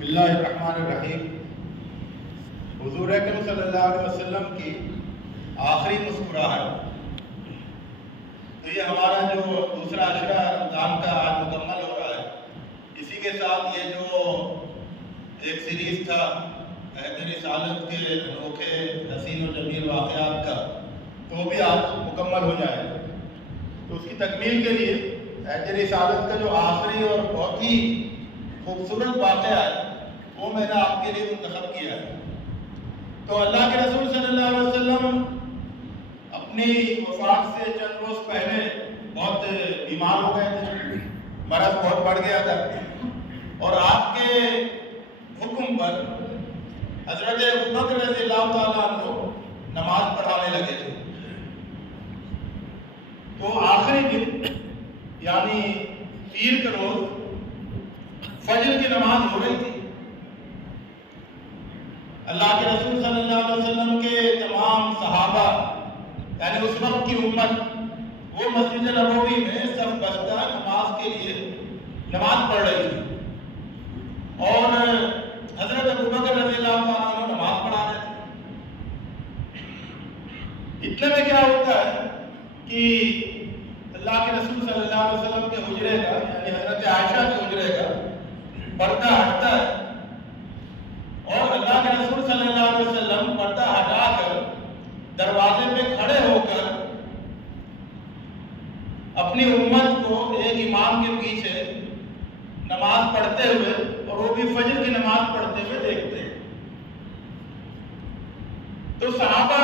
بسم اللہ الرحمن الرحیم۔ حضور اکرم صلی اللہ علیہ وسلم کی آخری مسکراہٹ، تو یہ ہمارا جو دوسرا عشرہ رمضان کا آج مکمل ہو رہا ہے، اسی کے ساتھ یہ جو ایک سیریز تھا عہد رسالت کے انوکھے حسین و جمیل واقعات کا، تو وہ بھی آج مکمل ہو جائے گا۔ تو اس کی تکمیل کے لیے عہد رسالت کا جو آخری اور بہت ہی خوبصورت واقعہ ہے وہ میں نے آپ کے لیے منتخب کیا ہے۔ تو اللہ کے رسول صلی اللہ علیہ وسلم اپنی وفات سے چند روز پہلے بہت بیمار ہو گئے تھے، مرض بہت بڑھ گیا تھا، اور آپ کے حکم پر حضرت ابوبکر رضی اللہ تعالیٰ عنہ نماز پڑھانے لگے تھے۔ تو آخری دن یعنی پیر کا روز فجر کی نماز ہو رہی تھی۔ اللہ کے رسول صلی اللہ علیہ وسلم کے تمام صحابہ یعنی اس وقت کی امت وہ مسجد نبوی میں صف بستہ نماز کے لیے نماز پڑھ رہی تھی، اور حضرت ابوبکر رضی اللہ تعالیٰ عنہ نماز پڑھا رہے تھے۔ اتنے میں کیا ہوتا ہے کہ اللہ کے رسول صلی اللہ علیہ وسلم کے حجرے کا یعنی حضرت عائشہ کے حجرے کا پردہ ہٹتا ہے، اور اللہ کے رسول صلی اللہ علیہ وسلم پردہ ہٹا کر دروازے پہ کھڑے ہو کر اپنی امت کو ایک امام کے پیچھے نماز پڑھتے ہوئے، اور وہ بھی فجر کی نماز پڑھتے ہوئے دیکھتے ہیں۔ تو صحابہ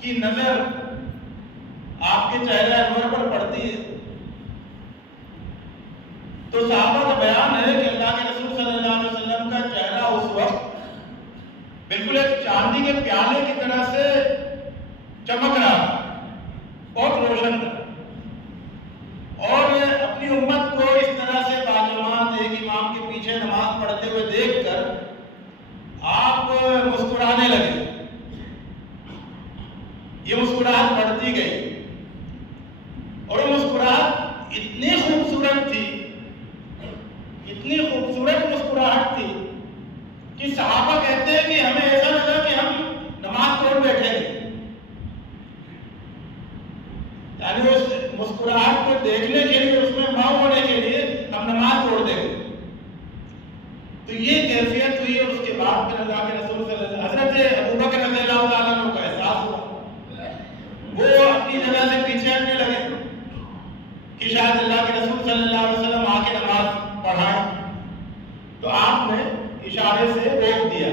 کی نظر آپ کے چہرہ انور پر پڑتی ہے۔ تو صحابہ کا بیان ہے کہ اللہ کے رسول صلی اللہ علیہ وسلم کا چہرہ اس وقت بالکل ایک چاندی کے پیالے کی طرح سے چمک رہا، بہت روشن تھا، اور اپنی امت کو اس طرح سے باجماعت ایک امام کے پیچھے نماز پڑھتے ہوئے دیکھ کر آپ مسکرانے لگے۔ یہ مسکراہٹ بڑھتی گئی، اور وہ مسکراہٹ اتنی خوبصورت تھی، اتنی خوبصورت مسکراہٹ تھی کہ صحابہ کہتے ہیں کہ ہمیں ایسا لگا کہ ہم نماز توڑ بیٹھے گے، یعنی اس مسکراہٹ کو دیکھنے کے لیے، اس میں ماؤ ہونے کے لیے ہم نماز توڑ دیں گے۔ تو یہ کیفیت ہوئی، اور اس کے بعد پھر اللہ کے رسول صلی اللہ علیہ وسلم حضرت ابوبکر رضی اللہ تعالیٰ عنہ کا احساس ہوا، وہ اپنی جگہ سے پیچھے ہٹنے لگے کہ شاید اللہ کے رسول صلی اللہ علیہ وسلم آ کے نماز پڑھائیں۔ تو آپ نے اشارے سے روک دیا،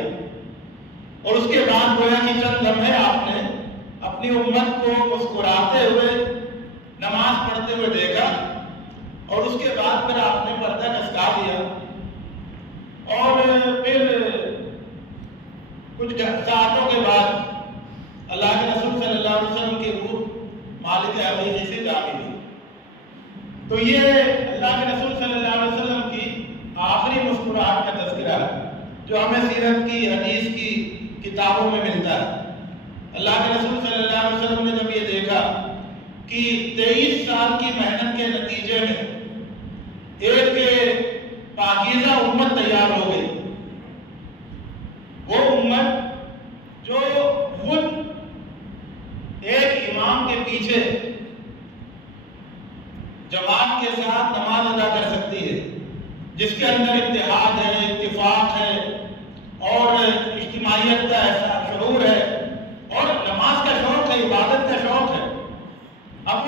اور اس کے بعد گویا کہ چند لمحے آپ نے اپنی امت کو مسکراتے ہوئے نماز پڑھتے ہوئے دیکھا، اور اس کے بعد پھر آپ نے پردہ کھسکا دیا، اور پھر کچھ ساعتوں کے بعد اللہ کے رسول صلی اللہ علیہ وسلم کی روح مالک حقیقی سے جا ملی۔ تو یہ اللہ کے رسول صلی اللہ علیہ وسلم کی آخری مسکراہٹ کا تذکرہ ہے جو ہمیں سیرت کی حدیث کی کتابوں میں ملتا ہے۔ اللہ کے رسول صلی اللہ علیہ وسلم نے جب یہ دیکھا کہ 23 سال کی محنت کے نتیجے میں ایک پاکیزہ امت تیار ہو گئی، وہ امت جو خود ایک امام کے پیچھے جماعت کے ساتھ نماز ادا کر سکتی ہے، جس کے اندر اتحاد ہے، اتفاق ہے، اور اجتماعیت کا شعور ہے، اور نماز کا شوق ہے، عبادت کا شوق ہے۔ اب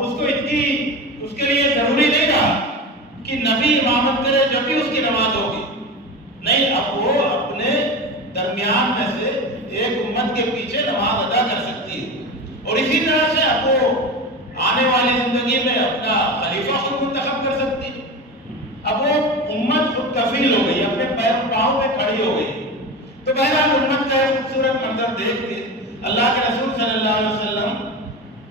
اس کو اس کے لیے ضروری نہیں رہا کہ نبی امامت کرے جب بھی اس کی نماز ہوگی، نہیں، اب وہ اپنے درمیان میں سے ایک امت کے پیچھے نماز ادا کر سکتی ہے، اور اسی طرح سے اب وہ آنے والی زندگی میں اپنا خلیفہ خود منتخب کر سکتی ہے۔ اب وہ امت خود کفیل ہو گئی، اپنے پاؤں پہ کھڑی ہو گئی۔ تو بہرحال امت کا ایک خوبصورت منظر دیکھ کے اللہ کے رسول صلی اللہ علیہ وسلم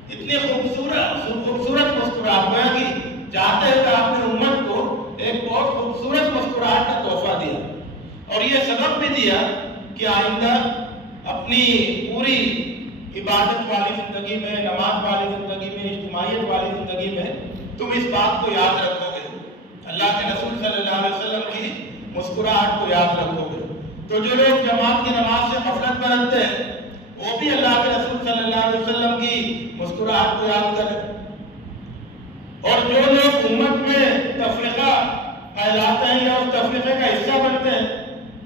اتنی خوبصورت مسکراہٹ گویا کہ چاہتے ہیں کہ آپ نے امت کو ایک بہت خوبصورت مسکراہٹ کا تحفہ دیا، اور یہ سبق بھی دیا کہ آئندہ اپنی پوری عبادت والی زندگی میں، نماز والی زندگی میں، اجتماعیت والی زندگی میں تم اس بات کو یاد رکھو گے، اللہ کے رسول صلی اللہ علیہ وسلم کی مسکراہٹ کو یاد رکھو گے. تو جو لوگ جماعت کی نماز سے غفلت برتتے ہیں وہ بھی اللہ کے رسول صلی اللہ علیہ وسلم کی مسکراہٹ کو یاد کریں. اور جو لوگ امت میں تفرقہ پھیلاتے ہیں یا اس تفریقے کا حصہ بنتے ہیں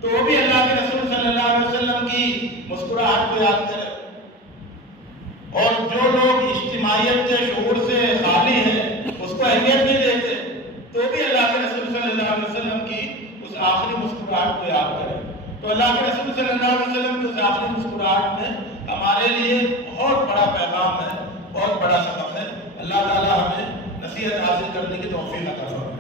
تو وہ بھی اللہ کے رسول صلی اللہ علیہ وسلم کی مسکراہٹ کو یاد کریں. اور جو لوگ اجتماعیت کے شعور سے خالی ہیں اس کو اہمیت نہیں دیتے تو بھی اللہ کے رسول صلی اللہ علیہ وسلم کی اس آخری مسکراہٹ کو یاد کریں. تو اللہ کے رسول صلی اللہ علیہ وسلم کی اس آخری مسکراہٹ میں ہمارے لیے بہت بڑا پیغام ہے، بہت بڑا سبق ہے. اللہ تعالیٰ ہمیں نصیحت حاصل کرنے کی توفیق عطا فرمائے.